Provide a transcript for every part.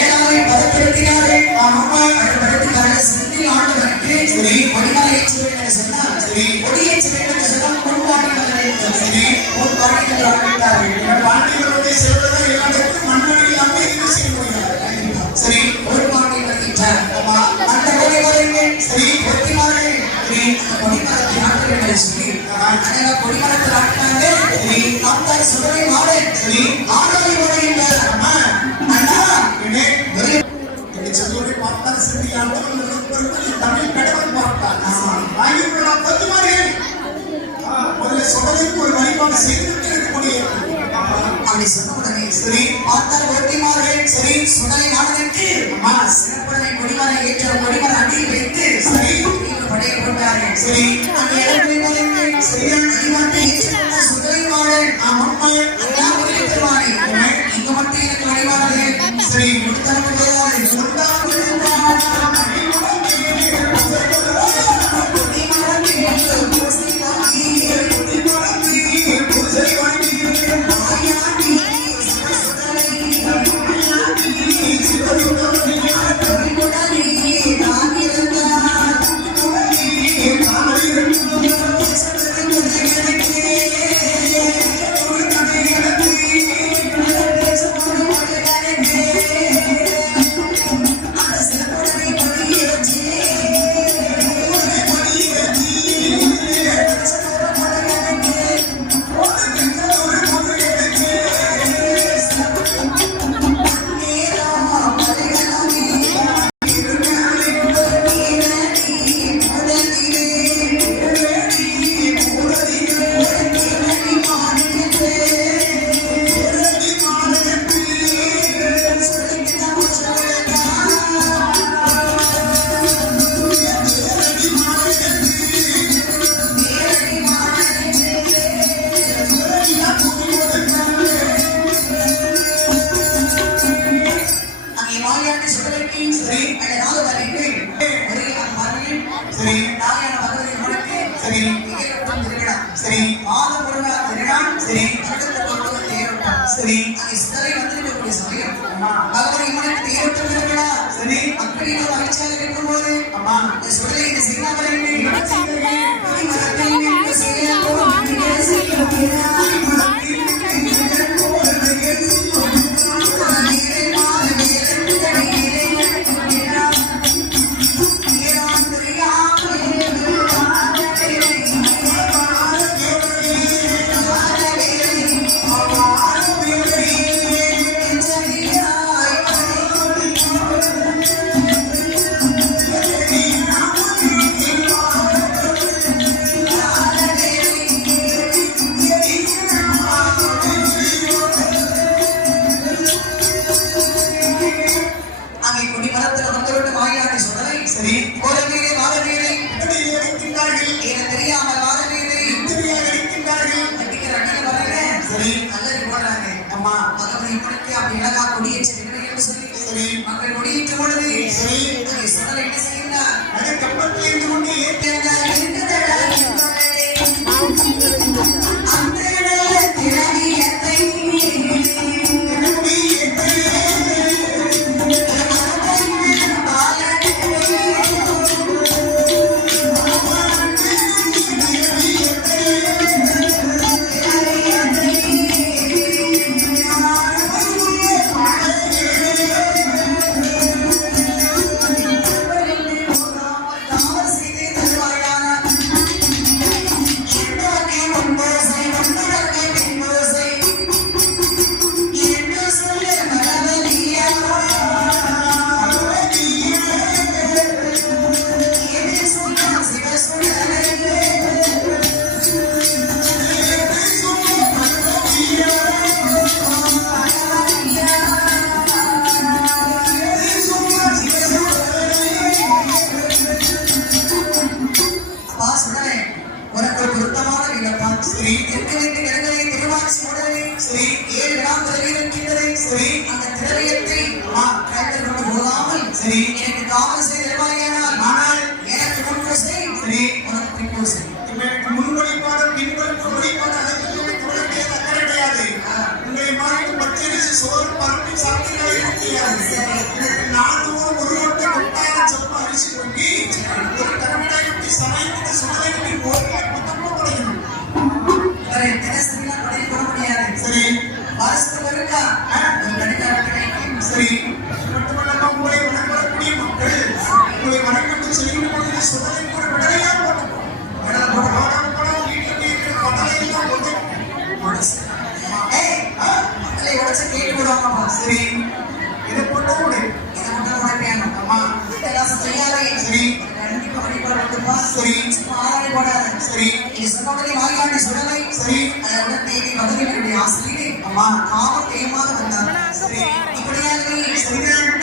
ஏழாவை பதப்படுத்தினார்கள். அம்மா பதப்படுத்தினாங்க. சிந்தில் ஆண்டவருக்கு கொடிமலை ஏற்ற வேண்டும் என்று சொன்னால் கொடியேற்ற வேண்டும் என்று சொன்னால் முன்பாடிகள் ஆரம்பித்தார்கள். பாண்டிகளுடைய செல்வதை எல்லாருக்கும் மன்னன் இல்லாமல் என்ன செய்ய முடியாது. சரி ஒரு பாண்டி வருகின்றார். அந்த கொடிமலைகள் கொடிமார்கள் கொடிமரத்தை ஆட்டுகள் சொல்லி கொடிமரத்தில் ஆட்டினாங்க. அந்த சுடலை மாடு ஆடலை வருகின்றார். சொல்லுடைய பார்த்தா சிந்தியால் தமிழ் கடவுள் பார்த்தார். முதல்ல சுடலைக்கு ஒரு வழிபாடு செய்துவிட்டு இருக்கக்கூடிய அப்படி சொன்ன உடனே சரி பார்த்தால் ஒருத்திமார்கள் சரி சுடலை நாடனுக்கு சிறப்புடனை கொடிமர ஏற்ற கொடிமர அடியில் வைத்து சரி படைய கொண்டார்கள். சரி அந்த இடங்களில் சரியான சுடலை மாடல் அம்மா பெருமானி இங்கு மட்டும் எனக்கு வழிபாடுகள் சரி கொடுத்தாலும் சோறு பருப்பு சாப்பிட்டு முடியாது. எனக்கு நானும் ஒரு ஓட்ட கொட்டாயிர சொப்ப அரிசி கொண்டு ஒரு கரமிடாய் குட்டி சமைத்து சுடலை குட்டி போட்டு மொத்தமா படைக்கணும். வேற தினசரிலாம் படைக்க கூட முடியாது. சரி வருஷத்துல இருக்கா ஒரு கடிகாரம் சரி மட்டுமல்லாம உங்களை வணங்கக்கூடிய மக்கள் உங்களை வணங்கட்டு செய்யும் பொழுது சுடலை கூட விடலையா போட்டோம். விடலை போட்டு வீட்டுல இருக்கிற பதலையெல்லாம் போட்டு கேட்டு விடுவாங்கப்பா. சரி இதை போட்டு உடைப்பேன். ஆமா விட்டகாசம் செய்யாதே. சரி கண்டிப்பா வழிபாடு வந்துப்பா. சரி ஆராய் போடாத. சரி இது சொன்னபடி வாயாடி சுடலை. சரி அதோட தேவி மதுரையினுடைய ஆசிரியரே அம்மா காவல் தெய்வமாக வந்தார். சரி இப்படியாக சரிதான்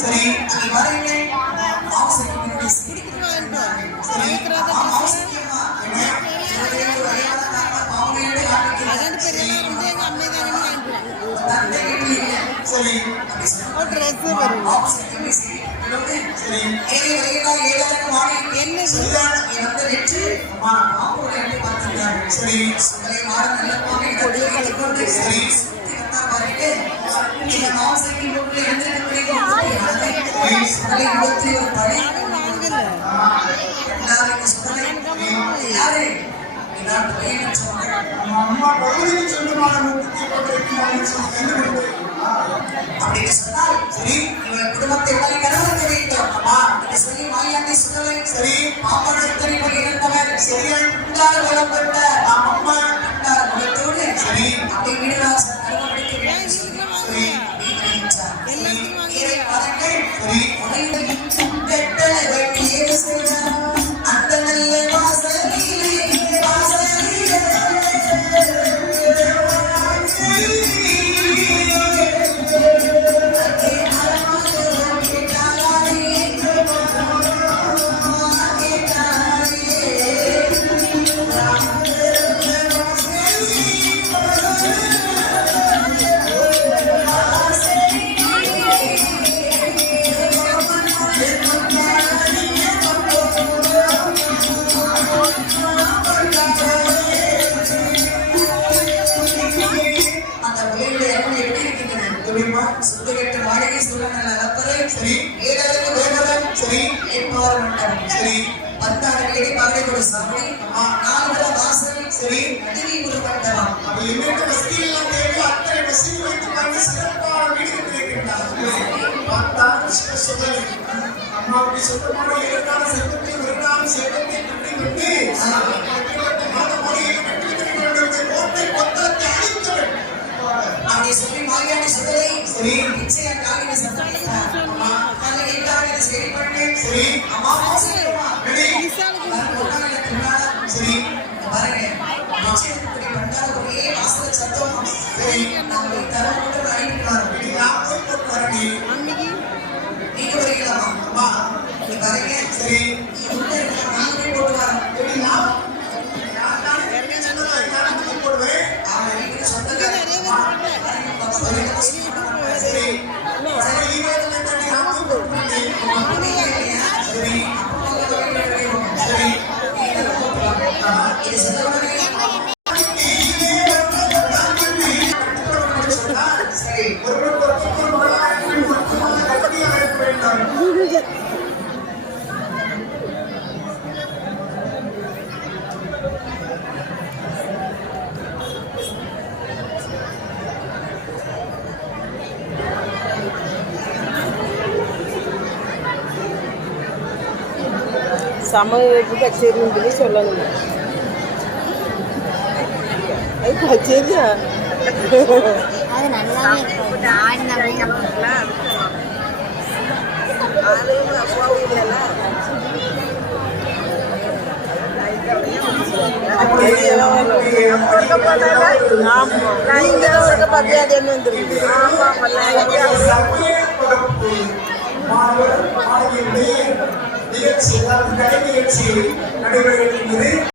சரி நீ வரீங்க அவசியம் சரி அவசியம் சரி அப்படி சொன்னா ஆபீஸ்க்கு சரி சரி ஏழை வரையிலா ஏழாயிரம் வாடி என்ன சரியான இந்த வெற்றி அம்மா பாப்போட எப்படி பார்த்துட்டாரு சரி சுடலை மாட நல்ல பாவை கொண்டு சரி சுத்தி வந்தா பாருங்க இந்த ஆபீஸ்க்கு போட்டு எழுந்திருக்க கூடிய சுடலை விபத்து ஒரு படை எல்லாரும் சுடலை யாரு அம்மா பகுதிக்கு சொல்லுவாங்க அப்படின்னு சொன்னால் சரி இவன் குடும்பத்தை உடனே கருவறுக்க வேண்டும் அம்மா என்று சொல்லி மாயாண்டி சுடலை சரி பாப்பாடு எத்தனை பேர் இறந்தவர் சரியாய் புண்டார வளப்பட்ட அம்மா புண்டார குலத்தோடு சரி அப்படி வீடுவாசல் கருவறுக்க வேண்டும் சரி இறை பாருங்கள் சரி உடனே கெட்ட வெட்டியே செய்தார் அந்த நல்ல வாசலிலே சுத்தகட்ட மாளிகை சூழல் அளப்பறை சரி ஏழாயிரம் வேகவன் சரி ஏற்பாடு மண்டபம் சரி 16 ஏடி பாகை கொடு சாமி நாலு வாசல் சரி நடுவி ஒரு மண்டபம் அப்ப என்னென்ன வசதி எல்லாம் தேவை அத்தனை வசதி வைத்து பார்த்து சிறப்பான வீடு கட்டியிருக்கின்றார் பார்த்தா சுத்தலை அம்மாவுக்கு சுத்தமான ஏற்கான செல்வத்தை விருந்தாலும் செல்வத்தை கட்டி விட்டு கோட்டை கொத்தளத்தை அழித்தவன் அப்படி சொல்லி மாயாண்டி சுடலை சரி நிச்சய காலின சத்தம் அம்மா காலை கேட்டாங்க சரி பண்ணு சரி அம்மா சரிமா ரெடி சரி பாருங்க நிச்சயம் இப்படி பண்ணா ஒரே வாசல சத்தம் சரி நான் தரம் போட்டு அனுப்பிடுவார் இப்படி நான் போட்டு வரடி நீங்க வரீங்களா அம்மா நீ பாருங்க சரி உள்ள இருக்க நானே போட்டு வரேன் எப்படி நான் போடுவேன் அவன் வீட்டுக்கு சொந்தக்காரன் சமூக கச்சேரின்னு சொல்லணும். அது கச்சேரியா அது நல்லா நிகழ்ச்சி நடைபெறுகின்றது.